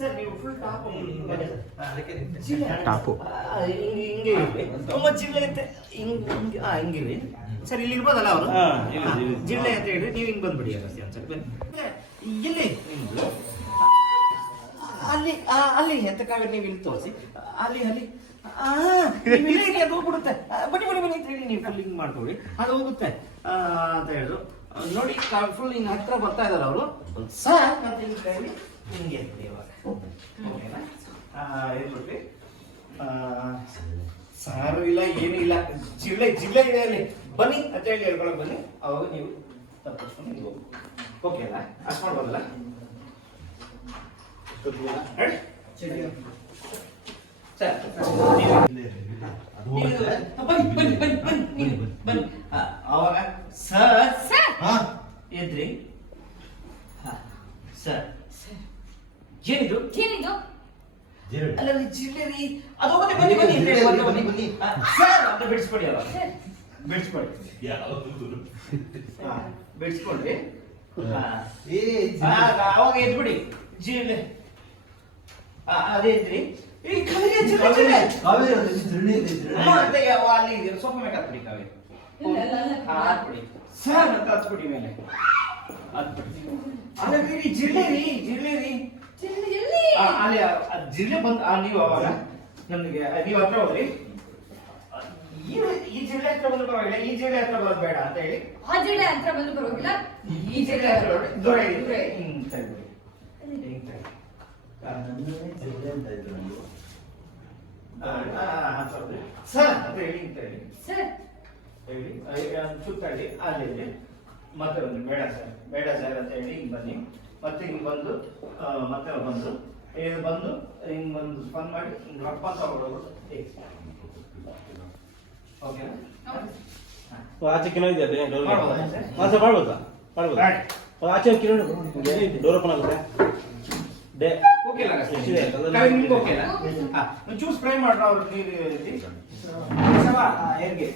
sir ನೀವು full top top ಹಿಂಗೆ ಇರಲಿ ತುಂಬ ಜಿಲ್ಲೆ ಐತೆ ಹಿಂಗೆ ಹಿಂಗಿರಿ ಸರ್ ಇಲ್ಲಿ ಇರ್ಬೋದಲ್ಲ ಅವರು ಜಿಲ್ಲೆ ಅಂತ ಹೇಳಿ ನೀವು ಹಿಂಗೆ ಬಂದ್ಬಿಡಿ ಒಂದ್ಸಲ ಎಲ್ಲಿ ನಿಮ್ದು ಅಲ್ಲಿ ಅಲ್ಲಿ ಎಂತಕ್ಕಾಗತ್ತೆ ನೀವು ಇಲ್ಲಿ ತೋರಿಸಿ ಅಲ್ಲಿ ಅಲ್ಲಿ ಅದು ಹೋಗ್ಬಿಡುತ್ತೆ ಬನ್ನಿ ಬನ್ನಿ ಬನ್ನಿ ಅಂತ ಹೇಳಿ ನೀವು ಫುಲ್ ಹಿಂಗೆ ಮಾಡ್ಕೊಳ್ಳಿ ಅದು ಹೋಗುತ್ತೆ ಅಂತ ಹೇಳಿದ್ರು ನೋಡಿ ಫುಲ್ ಹಿಂಗೆ ಹತ್ರ ಬರ್ತಾ ಇದಾರೆ ಅವರು ಸರ್ ಅಂತ ಹೇಳಿ ಹಿಂಗೆ ಇರ್ತೀವಿ ಇವಾಗ ಓಕೆನಾ ಹೇಳ್ಬಿಟ್ರಿ ಸಾರು ಇಲ್ಲ ಏನೂ ಇಲ್ಲ ಜಿಲ್ಲೆ ಜಿಲ್ಲೆ ಇದೆ ಅಲ್ಲಿ ಬನ್ನಿ ಅಂತ ಹೇಳಿ ಹೇಳ್ಕೊಳಕ್ ಬನ್ನಿ ಅವಾಗ ನೀವು ತಪ್ಪಿಸ್ಕೊಂಡು ನೀವು ಓಕೆ ಅಲ್ಲ ಅಷ್ಟು ಮಾಡ್ಬೋದಲ್ಲ ಸರ್ ಬನ್ನಿ ಬನ್ನಿ ಬನ್ನಿ ಬನ್ನಿ ಅವಾಗ ಸರ್ ಎದ್ರಿ ಸರ್ ಏನಿದು ಏನಿದು ಅಲ್ಲ ಜಿಲ್ಲೆರಿ ಅದು ಹೋಗುತ್ತೆ ಬನ್ನಿ ಬನ್ನಿ ಬನ್ನಿ ಬನ್ನಿ ಸರ್ ಅಂತ ಬಿಡಿಸ್ಕೊಡಿ ಅಲ್ಲ ಬಿಡಿಸ್ಕೊಡಿ ಬಿಡಿಸ್ಕೊಂಡ್ರಿ ಅವಾಗ ಎದ್ಬಿಡಿ ಜಿಲ್ಲೆ ಅದೇ ಇದ್ರಿ ಈ ಕಾವೇರಿ ಜಿಲ್ಲೆ ಅಲ್ಲಿ ಸೋಫಾ ಮೇಲೆ ಹಾಕ್ಬಿಡಿ ಕಾವೇರಿ ಹಾಕ್ಬಿಡಿ ಸರ್ ಅಂತ ಹತ್ಬಿಡಿ ಮೇಲೆ ಹತ್ಬಿಡಿ ಅಲ್ಲ ಜಿಲ್ಲೆ ರೀ ಜಿಲ್ಲೆ ರೀ ಅಲ್ಲಿ ಜಿಲ್ಲೆ ಬಂದ್ ನೀವು ಅವಾಗ ನಮಗೆ ನೀವು ಹತ್ರ ಹೋದ್ರಿ ಈ ಜಿಲ್ಲೆ ಹತ್ರ ಬಂದು ಪರವಾಗಿಲ್ಲ ಈ ಜಿಲ್ಲೆ ಹತ್ರ ಬರೋದು ಬೇಡ ಅಂತ ಹೇಳಿ ಆ ಜಿಲ್ಲೆ ಹತ್ರ ಬಂದು ಪರವಾಗಿಲ್ಲ ಈ ಜಿಲ್ಲೆ ಹತ್ರ ದೂರ ಇದ್ರೆ ಹಿಂಗ್ ತಗೊಳ್ಳಿ ಹಿಂಗ್ ತಗೊಳ್ಳಿ ಸರ್ ಅಂತ ಹೇಳಿ ಹಿಂಗ್ ತಗೊಳ್ಳಿ ಸರ್ ಹೇಳಿ ಸುತ್ತಳ್ಳಿ ಅಲ್ಲಿ ಮತ್ತೆ ಬನ್ನಿ ಬೇಡ ಸರ್ ಅಂತ ಹೇಳಿ ಹಿಂಗ್ ಬನ್ನಿ ಮತ್ತೆ ಹಿಂಗ್ ಬಂದು ಮತ್ತೆ ಬಂದು ಇದು ಬಂದು ಹಿಂಗ್ ಬಂದು ಫನ್ ಮಾಡಿ ಹಿಂಗ್ ರಪ್ಪ ಅಂತ ಹೊಡೋದು ಓಕೆನಾ ಆಚೆ ಕಿಲೋ ಇದೆ ಮಾಡ್ಬೋದಾ ಆಚೆ ಕಿಲೋ ಡೋರ್ ಓಪನ್ ಆಗುತ್ತೆ ಓಕೆ ನಿಮ್ಗೆ ಓಕೆನಾ ಚೂಸ್ ಫ್ರೈ ಮಾಡ್ರ ಅವ್ರು ನೀರು ಹೇಗೆ